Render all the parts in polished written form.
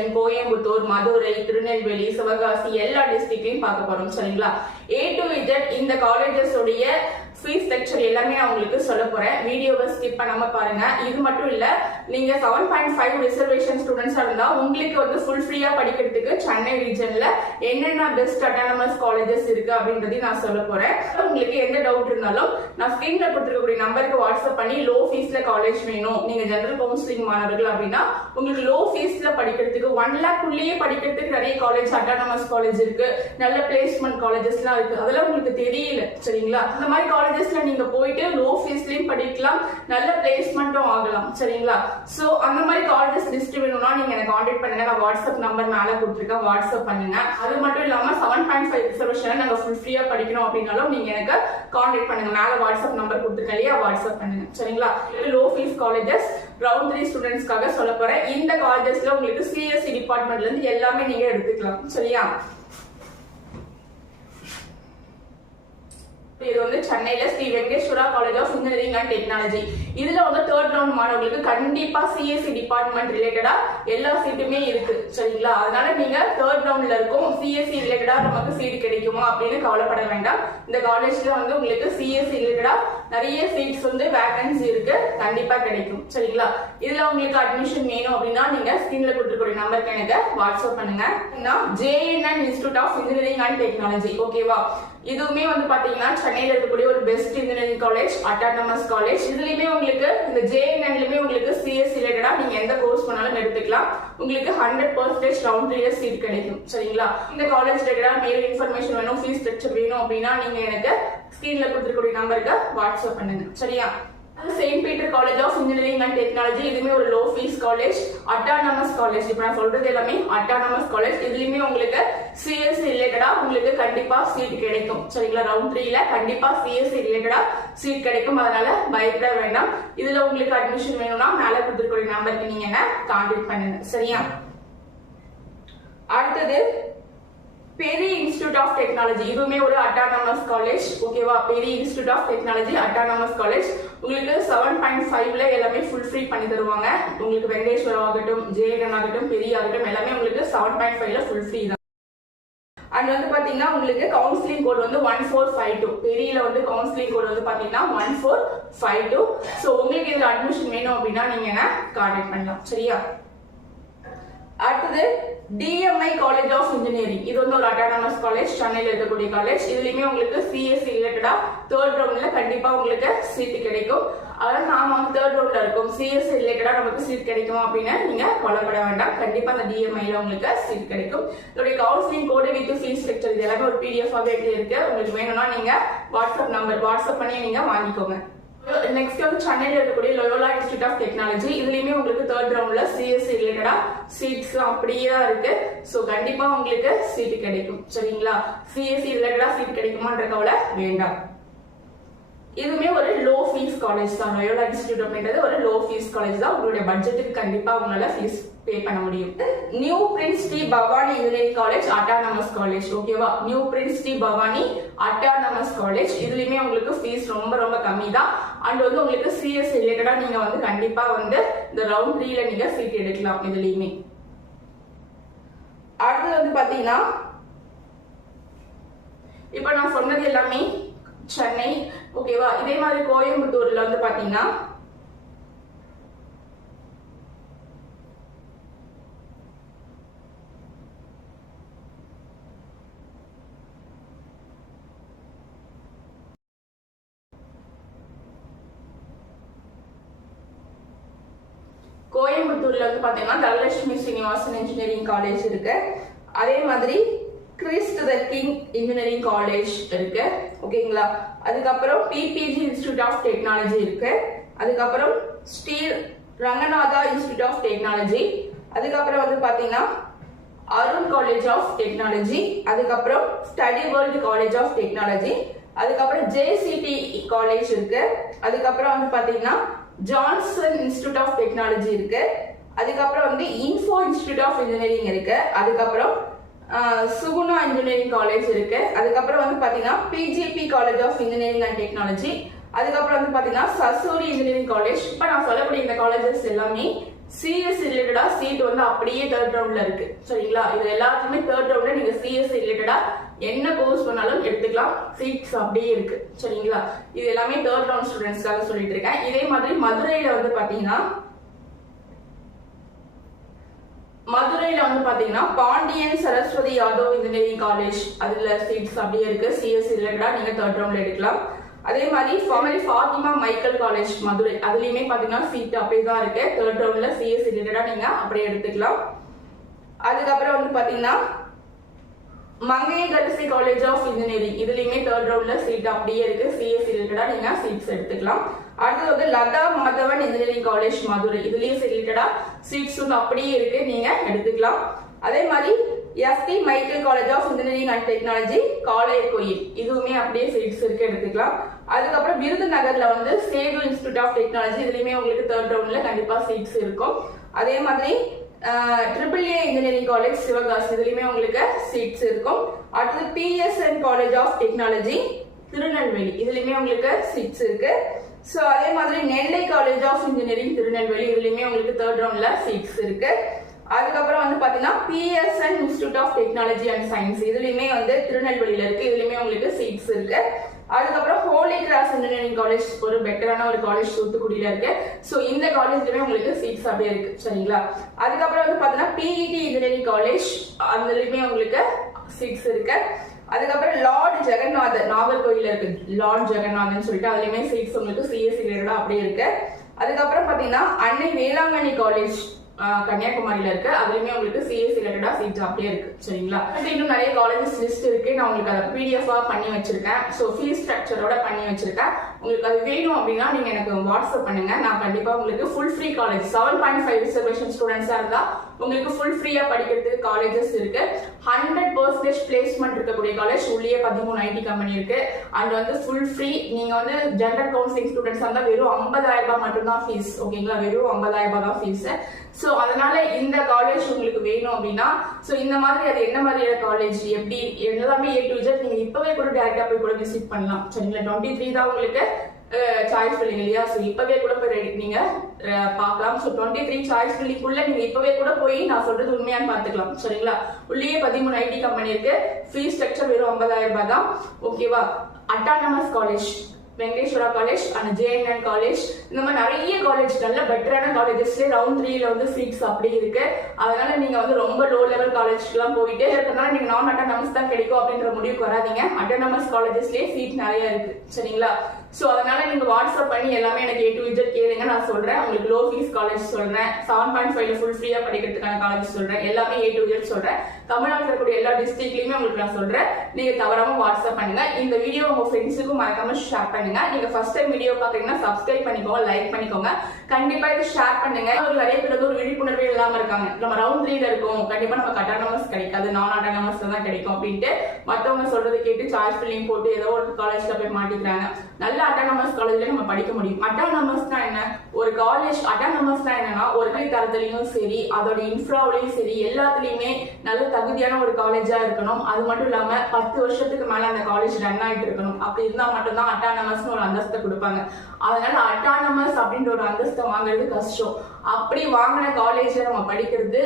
Region, Coimbatore, Madurai, Tirunelveli, Sivakasi எல்லா டிஸ்ட்ரிக்ட்லயும் பார்க்க போறோம். சரிங்களா? A to Z இந்த காலேஜஸ் உடைய ஃபீஸ் ஸ்ட்ரக்சர் எல்லாமே நான் உங்களுக்கு சொல்ல போறேன். வீடியோவை ஸ்கிப் பண்ணாம பாருங்க. இது மட்டும் இல்ல, நீங்க 7.5 ரிசர்வேஷன் ஸ்டூடெண்ட்ஸா இருந்தா உங்களுக்கு வந்து ஃபுல் ஃப்ரீயா படிக்கிறதுக்கு சென்னை ரீஜன்ல என்னென்ன பெஸ்ட் அட்டானமஸ் காலேஜஸ் இருக்கு அப்படின்றதையும் நான் சொல்ல போறேன். உங்களுக்கு எந்த டவுட் இருந்தாலும் நான் ஸ்கிரீன்ல கொடுத்துருக்கக்கூடிய நம்பருக்கு வாட்ஸ்அப் பண்ணி லோ ஃபீஸ்ல காலேஜ் வேணும், நீங்க ஜெனரல் கவுன்சிலிங் மாணவர்கள் அப்படின்னா உங்களுக்கு லோ ஃபீஸ்ல படிக்கிறதுக்கு 1 lakh உள்ளே படிக்கிறதுக்கு நிறைய காலேஜ் அட்டானமஸ் காலேஜ் இருக்கு, நல்ல பிளேஸ்மெண்ட் காலேஜஸ்லாம் இருக்கு. அதெல்லாம் உங்களுக்கு தெரியல. சரிங்களா? அந்த மாதிரி காலேஜஸ்ல நீங்க போயிட்டு லோ ஃபீஸ்லயும் படிக்கலாம், நல்ல பிளேஸ்மெண்ட்டும் ஆகலாம். சரிங்களா? சோ அந்த மாதிரி காலேஜஸ் லிஸ்ட் வேணும்னா நீங்க எனக்கு கான்டாக்ட் பண்ணுங்க. நான் வாட்ஸ்அப் நம்பர் மேல கொடுத்துருக்கேன், வாட்ஸ்அப் பண்ணுங்க. அது மட்டும் இல்லாம 7.5 ரிசர்வேஷன் நாங்க ஃபுல் ஃப்ரீயா படிக்கணும் அப்படின்னாலும் நீங்க எனக்கு கான்டாக்ட் பண்ணுங்க. மேல வாட்ஸ்அப் நம்பர் கொடுத்துருக்கேன் இல்லையா, வாட்ஸ்அப் பண்ணுங்க. சரிங்களா? லோ ஃபீஸ் காலேஜஸ் ரவுண்ட் 3 ஸ்டூடெண்ட்ஸ்க்காக சொல்ல போறேன். இந்த காலேஜஸ்ல உங்களுக்கு சிஎஸ்சி டிபார்ட்மெண்ட்ல இருந்து எல்லாமே நீங்க எடுத்துக்கலாம். சரியா? இது வந்து சென்னையில Sri Venkateswara college of engineering and technology. இதுல வந்து 3rd ரவுண்ட் மாணவர்களுக்கு கண்டிப்பா சிஎஸ்சி டிபார்ட்மெண்ட் ரிலேட்டடா எல்லா சீட்டுமே இருக்கு. சரிங்களா? அதனால நீங்க 3rd ரவுண்ட்ல இருக்கும் சிஎஸ்சி ரிலேட்டடா நமக்கு சீட் கிடைக்குமா அப்படின்னு கவலைப்பட வேண்டாம். இந்த காலேஜ்ல வந்து உங்களுக்கு சிஎஸ்சி ரிலேட்டடா நிறைய சீட்ஸ் வந்து வேகன்சி இருக்கு, கண்டிப்பா கிடைக்கும். சரிங்களா? இதுல உங்களுக்கு அட்மிஷன் வேணும் அப்படின்னா நீங்க ஸ்கிரீன்ல கொடுத்துருக்கூடிய நம்பருக்கு எனக்கு வாட்ஸ்அப் பண்ணுங்க. JNN institute of engineering and technology. ஓகேவா? இதுவுமே வந்து பாத்தீங்கன்னா சென்னையில இருக்கக்கூடிய ஒரு best engineering college, autonomous college. இதுலயுமே உங்களுக்கு இந்த JNNலயுமே உங்களுக்கு சிஎஸ் ரிலேட்டடா நீங்க எந்த கோர்ஸ் பண்ணாலும் எடுத்துக்கலாம். உங்களுக்கு 100% ரவுண்ட் 3 சீட் கிடைக்கும். சரிங்களா? இந்த காலேஜ் ரிலேட்டடா மேலும் இன்ஃபர்மேஷன் வேணும், ஃபீஸ் ஸ்ட்ரக்சர் வேணும் அப்படின்னா நீங்க எனக்கு ஸ்கிரீன்ல கொடுத்துருக்கூடிய நம்பருக்கு வாட்ஸ்அப் பண்ணுங்க. சரியா? Saint Peter college of engineering and technology. இதுமே ஒரு low fees college, autonomous college. இப்ப நான் சொல்றது எல்லாமே அட்டானமஸ் காலேஜ். இதுலயுமே உங்களுக்கு சிஎஸ்சி ரிலேட்டடா உங்களுக்கு கண்டிப்பா சீட் கிடைக்கும். சரிங்களா? ரவுண்ட் 3ல கண்டிப்பா சிஎஸ்சி ரிலேட்டடா சீட் கிடைக்கும். அதனால பயப்பட வேண்டாம். இதுல உங்களுக்கு அட்மிஷன் வேணும்னா மேல கொடுத்துருக்கூடிய நம்பருக்கு நீங்க என்ன கான்டாக்ட் பண்ணுங்க. சரியா? அடுத்தது பெரி இன்ஸ்டிடியூட் ஆஃப் டெக்னாலஜி. இதுவுமே ஒரு அட்டானமஸ் காலேஜ். ஓகேவா? Peri institute of technology autonomous college. உங்களுக்கு 7.5ல எல்லாமே ஃபுல் ஃப்ரீ பண்ணி தருவாங்க. உங்களுக்கு வெங்கடேஸ்வரா ஆகட்டும், JNN ஆகட்டும், பெரி ஆகட்டும் எல்லாமே உங்களுக்கு 7.5ல ஃபுல் ஃப்ரீ தான். அண்ட் வந்து பாத்தீங்கன்னா உங்களுக்கு கவுன்சிலிங் கோட் வந்து 1452. பெரியில வந்து கவுன்சிலிங் கோட் வந்து பாத்தீங்கன்னா 1452. சோ உங்களுக்கு இதுல அட்மிஷன் வேணும் அப்படின்னா நீங்க என்ன கான்டாக்ட் பண்ணலாம். சரியா? அடுத்தது DMI காலேஜ் ஆஃப் இன்ஜினியரிங். இது வந்து ஒரு அட்டானமஸ் காலேஜ், சென்னையில இருக்கக்கூடிய காலேஜ். இதுலயுமே உங்களுக்கு சிஎஸ்சி ரிலேட்டடா 3rd ரவுண்ட்ல கண்டிப்பா உங்களுக்கு சீட் கிடைக்கும். அதாவது நாம வந்து 3rd ரவுண்ட்ல இருக்கும், சிஎஸ்சி ரிலேட்டடா நமக்கு சீட் கிடைக்குமா அப்படின்னு நீங்க கவலைப்பட வேண்டாம். கண்டிப்பா அந்த DMIல உங்களுக்கு சீட் கிடைக்கும். இதோட counselling code with fees structure இது எல்லாமே ஒரு PDF ஆவே இருக்கு. உங்களுக்கு வேணும்னா நீங்க வாட்ஸ்அப் நம்பர் வாட்ஸ்அப் பண்ணி நீங்க வாங்கிக்கோங்க. நெக்ஸ்ட் வந்து சென்னையில இருக்கக்கூடிய லயோலா இன்ஸ்டிடியூட் ஆஃப் டெக்னாலஜி. இதுலயுமே உங்களுக்கு 3rd ரவுண்ட்ல சிஎஸ்சி ரிலேட்டடா சீட்ஸ் அப்படியே தான் இருக்கு. சோ கண்டிப்பா உங்களுக்கு சீட் கிடைக்கும். சரிங்களா? சிஎஸ்சி ரிலேட்டடா சீட் கிடைக்குமான்ற கவலை வேண்டாம். இதுவுமே ஒரு லோ ஃபீஸ் காலேஜ் தான். லயோலா இன்ஸ்டிடியூட் அப்படின்றது ஒரு லோ ஃபீஸ் காலேஜ் தான். உங்களுடைய பட்ஜெட்டுக்கு கண்டிப்பா உங்களால ஃபீஸ் பே பண்ண முடியும். New prince Shri Bhavani engineering college autonomous college. ஓகேவா? New prince Shri Bhavani autonomous college. இதுலயுமே உங்களுக்கு ஃபீஸ் ரொம்ப ரொம்ப கம்மி தான். அண்ட் வந்து உங்களுக்கு சிஎஸ் ரிலேட்டடா நீங்க வந்து கண்டிப்பா வந்து இந்த ரவுண்ட் 3ல நீங்க சீட் எடுக்கலாம் இதுலயுமே. அடுத்து வந்து பாத்தீங்கன்னா இப்ப நான் சொன்னது எல்லாமே சென்னை. ஓகேவா? இதே மாதிரி கோயம்புத்தூர்ல வந்து பாத்தீங்கன்னா கோயம்புத்தூர்ல வந்து பாத்தீங்கன்னா தனலட்சுமி ஸ்ரீனிவாசன் இன்ஜினியரிங் காலேஜ் இருக்கு. அதே மாதிரி Christ the king engineering college இருக்கு. ஓகேங்களா? அதுக்கப்புறம் PPG இன்ஸ்டிடியூட் ஆஃப் டெக்னாலஜி இருக்கு. அதுக்கப்புறம் Sri Ranganatha institute of technology. அதுக்கப்புறம் வந்து பாத்தீங்கன்னா அருண் காலேஜ் ஆஃப் டெக்னாலஜி. அதுக்கப்புறம் study world college of technology. அதுக்கப்புறம் JCT காலேஜ் இருக்கு. அதுக்கப்புறம் வந்து பாத்தீங்கன்னா ஜான்சன் இன்ஸ்டிடியூட் ஆஃப் டெக்னாலஜி இருக்கு. அதுக்கப்புறம் வந்து இன்ஃபோ இன்ஸ்டிடியூட் ஆஃப் இன்ஜினியரிங் இருக்கு. அதுக்கப்புறம் சுகுணா இன்ஜினியரிங் காலேஜ் இருக்கு. அதுக்கப்புறம் வந்து பாத்தீங்கன்னா PGP college of engineering and technology. அதுக்கப்புறம் வந்து பாத்தீங்கன்னா சசூரி இன்ஜினியரிங் காலேஜ். இப்ப நான் சொல்லக்கூடிய இந்த காலேஜஸ் எல்லாமே சிஎஸ்சி ரிலேட்டடா சீட் வந்து அப்படியே தேர்ட் ரவுண்ட்ல இருக்கு சரிங்களா. இது எல்லாத்துக்குமே தேர்ட் ரவுண்ட்ல நீங்க சிஎஸ்சி ரிலேட்டடா என்ன கோர்ஸ் பண்ணாலும் எடுத்துக்கலாம், சீட்ஸ் அப்படியே இருக்கு சரிங்களா. இது எல்லாமே தேர்ட் ரவுண்ட் ஸ்டூடெண்ட்ஸ்க்காக சொல்லிட்டு இருக்கேன். இதே மாதிரி மதுரையில வந்து பாத்தீங்கன்னா பாண்டியன் சரஸ்வதி யாதவ் இன்ஜினியரிங் காலேஜ் அதுல சீட்ஸ் அப்படியே இருக்கு, சிஎஸ்சி ரிலேட்டடா நீங்க தேர்ட் ரவுண்ட்ல எடுக்கலாம். அதே மாதிரி ஃபாத்திமா மைக்கேல் காலேஜ் மதுரை அதுலயுமே பாத்தீங்கன்னா சீட் அப்படியே தான் இருக்கு, தேர்ட் ரவுண்ட்ல சிஎஸ்சி ரிலேட்டடா நீங்க அப்படியே எடுத்துக்கலாம். அதுக்கப்புறம் வந்து பாத்தீங்கன்னா மங்கையர்கரசி காலேஜ் ஆஃப் இன்ஜினியரிங் இதுலயுமே தேர்ட் ரவுண்ட்ல சீட் அப்படியே இருக்கு, சிஎஸ்சி ரிலேட்டடா நீங்க சீட்ஸ் எடுத்துக்கலாம். அடுத்தது வந்து லதா மாதவன் இன்ஜினியரிங் காலேஜ் மதுரை இதுலயும் ரிலேட்டடா சீட்ஸ் வந்து அப்படியே இருக்கு, நீங்க எடுத்துக்கலாம். அதே மாதிரி St Michael college of engineering and technology Kalaiyarkoil இதுவுமே அப்படியே சீட்ஸ் இருக்கு, எடுத்துக்கலாம். அதுக்கப்புறம் விருதுநகர்ல வந்து சேது இன்ஸ்டிடியூட் ஆஃப் டெக்னாலஜி இதுலயுமே உங்களுக்கு தேர்ட் ரவுண்ட்ல கண்டிப்பா சீட்ஸ் இருக்கும். அதே மாதிரி AAA இன்ஜினியரிங் காலேஜ் சிவகாசி இதுலயுமே உங்களுக்கு சீட்ஸ் இருக்கும். அடுத்தது PSN college of technology Tirunelveli இதுலயுமே உங்களுக்கு சீட்ஸ் இருக்கு. சோ அதே மாதிரி Nellai college of engineering Tirunelveli இதுலயுமே உங்களுக்கு தேர்ட் ரவுண்ட்ல சீட்ஸ் இருக்கு. அதுக்கப்புறம் வந்து பாத்தீங்கன்னா PSN institute of technology and science இதுலயுமே வந்து திருநெல்வேலியில இருக்கு, இதுலயுமே உங்களுக்கு சீட்ஸ் இருக்கு. அதுக்கப்புறம் ஹோலி கிராஸ் இன்ஜினியரிங் காலேஜ் ஒரு பெட்டரான ஒரு காலேஜ் தூத்துக்குடியில இருக்கு. சோ இந்த காலேஜ்லயுமே உங்களுக்கு சீட்ஸ் அப்படியே இருக்கு சரிங்களா. அதுக்கப்புறம் வந்து பாத்தீங்கன்னா பிஇடி இன்ஜினியரிங் காலேஜ் அதுலயுமே உங்களுக்கு சீட்ஸ் இருக்கு. அதுக்கப்புறம் லார்ட் ஜெகநாதன் நாகர்கோயில இருக்கு, லார்ட் ஜெகநாதன் சொல்லிட்டு அதுலயுமே சீட்ஸ் உங்களுக்கு சிஎஸ்சி ரிலேட்டடா அப்படியே இருக்கு. அதுக்கப்புறம் பாத்தீங்கன்னா அன்னை வேளாங்கண்ணி காலேஜ் கன்னியாகுமரியில இருக்கு, அதுலயுமே உங்களுக்கு சிஎஸ்சி ரிலேட்டடா சீட்ஸ் அப்படியே இருக்கு சரிங்களா. இன்னும் நிறைய காலேஜஸ் லிஸ்ட் இருக்கு, நான் உங்களுக்கு அதை பிடிஎஃப் பண்ணி வச்சிருக்கேன். ஸோ ஃபீஸ் ஸ்ட்ரக்சரோட பண்ணி வச்சிருக்கேன். உங்களுக்கு அது வேணும் அப்படின்னா நீங்க எனக்கு வாட்ஸ்அப் பண்ணுங்க, நான் கண்டிப்பா உங்களுக்கு ஃபுல் ஃப்ரீ காலேஜ் 7.5 ரிசர்வேஷன் ஸ்டூடெண்ட்ஸா இருந்தா உங்களுக்கு ஃபுல் ஃப்ரீயா படிக்கிறதுக்கு காலேஜஸ் இருக்கு. 100% பிளேஸ்மெண்ட் இருக்கக்கூடிய காலேஜ் உள்ளே 13 ஐடி கம்பெனி இருக்கு. அண்ட் வந்து ஃபுல் ஃப்ரீ. நீங்க வந்து ஜெனரல் கவுன்சிலிங் ஸ்டூடெண்ட்ஸ் இருந்தா வெறும் 50,000 ரூபாய் மட்டும் தான் ஃபீஸ் ஓகேங்களா, வெறும் 50,000 ரூபாய் தான் ஃபீஸ். சோ அதனால இந்த காலேஜ் உங்களுக்கு வேணும் அப்படின்னா சோ இந்த மாதிரி அது என்ன மாதிரியான காலேஜ் எப்படி எல்லாமே A to Z நீங்க இப்பவே கூட டைரக்டா போய் கூட விசிட் பண்ணலாம் சரிங்களா. 23 தான் உங்களுக்கு சாய்ஸ் ஃபில்லிங் இல்லையா, சோ இப்பவே கூட போய் நீங்க பார்க்கலாம். சோ 23 சாய்ஸ் ஃபில்லிங்குள்ள நீங்க இப்பவே கூட போய் நான் சொல்றது உண்மையான்னு பாத்துக்கலாம் சரிங்களா. உள்ளே 13 ஐடி கம்பெனி இருக்கு, ஃபீஸ் ஸ்ட்ரக்சர் வெறும் 50,000 ரூபாய் தான் ஓகேவா. Autonomous college Venkateswara college and JNN college இந்த மாதிரி நிறைய காலேஜ் நல்ல பெட்டரான காலேஜஸ்ல ரவுண்ட் 3ல வந்து சீட்ஸ் அப்படி இருக்கு. அதனால நீங்க வந்து ரொம்ப லோ லெவல் காலேஜ்க்கு எல்லாம் போயிட்டு இருக்கனால நீங்க நான் அட்டானமஸ் தான் கிடைக்கும் அப்படின்ற முடிவுக்கு வராதீங்க. அட்டானமஸ் காலேஜஸ்லயே சீட் நிறைய இருக்கு சரிங்களா. சோ அதனால நீங்க வாட்ஸ்அப் பண்ணி எல்லாமே எனக்கு A to Z கேளுங்க, நான் சொல்றேன். உங்களுக்கு லோ ஃபீஸ் காலேஜ் சொல்றேன், 7.5ல ஃபுல் ஃப்ரீயா படிக்கிறதுக்கான காலேஜ் சொல்றேன், எல்லாமே A to Z சொல்றேன். தமிழ்நாட்டில் இருக்கக்கூடிய எல்லா டிஸ்ட்ரிக்ட்லயுமே உங்களுக்கு நான் சொல்றேன். நீங்க தவறாம வாட்ஸ்அப் பண்ணுங்க. இந்த வீடியோ உங்க ஃப்ரெண்ட்ஸுக்கும் மறக்காம ஷேர் பண்ணுங்க. நீங்க ஃபர்ஸ்ட் டைம் வீடியோ பாத்தீங்கன்னா சப்ஸ்கிரைப் பண்ணிக்கோங்க, லைக் பண்ணிக்கோங்க, கண்டிப்பா இதை ஷேர் பண்ணுங்க. நிறைய பேர் ஒரு விழிப்புணர்வே இல்லாம இருக்காங்க, நம்ம ரவுண்ட் 3ல இருக்கோம், கண்டிப்பா நமக்கு அட்டானமஸ் கிடைக்காது, நான் அட்டானமஸ் தான் கிடைக்கும் அப்படின்ட்டு மத்தவங்க சொல்றது கேட்டு சாய்ஸ் ஃபில்லிங் போட்டு ஏதோ ஒரு காலேஜ்ல போய் மாட்டிக்கிறாங்க. நல்ல அட்டானமஸ் காலேஜ்ல நம்ம படிக்க முடியும். அட்டானமஸ்னா என்ன, ஒரு காலேஜ் அட்டானமஸ்னா என்னன்னா ஒரு தரத்துலயும் சரி அதோட இன்ஃப்ராவிலையும் சரி எல்லாத்துலயுமே நல்ல தகுதியான ஒரு காலேஜா இருக்கணும். அது மட்டும் இல்லாம 10 வருஷத்துக்கு மேல அந்த காலேஜ் ரன் ஆயிட்டு இருக்கணும். அப்படி இருந்தா மட்டும்தான் அட்டானமஸ் ஒரு அந்தஸ்தை கொடுப்பாங்க. அதனால அட்டானமஸ் அப்படின்ற ஒரு அந்தஸ்தை வாங்குறது கஷ்டம். அப்படி வாங்கின காலேஜ்ல நம்ம படிக்கிறது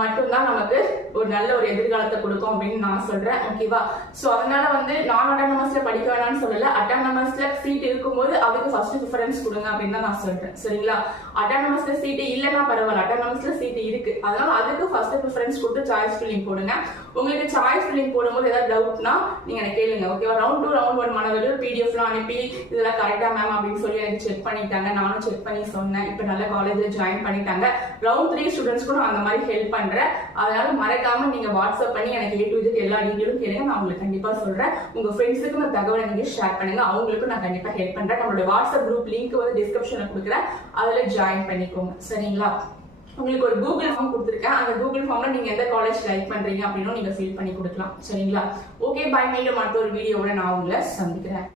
மட்டும்தான் நமக்கு ஒரு நல்ல ஒரு எதிர்காலத்தை கொடுக்கும் அப்படின்னு நான் சொல்றேன் ஓகேவா. சோ அதனால வந்து நான் அட்டானமஸ்ல படிக்க வேணாம்னு சொல்லல, அட்டானமஸ்ல சீட் இருக்கும்போது அதுக்கு ஃபர்ஸ்ட் ப்ரிஃபரன்ஸ் கொடுங்க அப்படின்னு தான் நான் சொல்றேன் சரிங்களா. அட்டானமஸ்ல சீட் இல்லைன்னா பரவாயில்ல, அட்டானமஸ்ல சீட் இருக்கு, அதனால அதுக்கு ஃபர்ஸ்ட் ப்ரிஃபரன்ஸ் கொடுத்து சாய்ஸ் ஃபில்லிங் போடுங்க. உங்களுக்கு சாய்ஸ் ஃபில்லிங் போடும்போது ஏதாவது டவுட்னா நீங்க எனக்கு கேளுங்க ஓகேவா. ரவுண்ட் 2 ரவுண்ட் 1 மாணவர்கள் பிடிஎஃப்லாம் அனுப்பி இதெல்லாம் கரெக்டா மேம் அப்படின்னு சொல்லி எனக்கு செக் பண்ணிட்டாங்க, நானும் செக் பண்ணி சொன்னேன். இப்ப நல்ல காலேஜ்ல ஜாயின் பண்ணிட்டாங்க. ரவுண்ட் 3 ஸ்டூடெண்ட்ஸ் கூட அந்த மாதிரி ஹெல்ப் பண்றேன். அதனால மறக்காம நீங்க வாட்ஸ்அப் பண்ணி எனக்கு A to Z எல்லா டீடைலும் கேளுங்க, நான் உங்களுக்கு கண்டிப்பா சொல்றேன். உங்க ஃப்ரெண்ட்ஸுக்கு இந்த தகவலை நீங்க ஷேர் பண்ணுங்க, அவங்களுக்கும் நான் கண்டிப்பா ஹெல்ப் பண்றேன். நம்மளோட வாட்ஸ்அப் குரூப் லிங்க் வந்து டிஸ்கிரிப்ஷன்ல கொடுக்குறேன், அதுல ஜாயின் பண்ணிக்கோங்க சரிங்களா. உங்களுக்கு ஒரு கூகுள் ஃபார்ம் கொடுத்துருக்கேன், அந்த கூகுள் ஃபார்ம்ல நீங்க எந்த காலேஜ் லைக் பண்றீங்க அப்படின்னு நீங்க ஃபில் பண்ணி கொடுக்கலாம் சரிங்களா. ஓகே பாய், மீண்டும் அடுத்த ஒரு வீடியோவோட நான் உங்களை சந்திக்கிறேன்.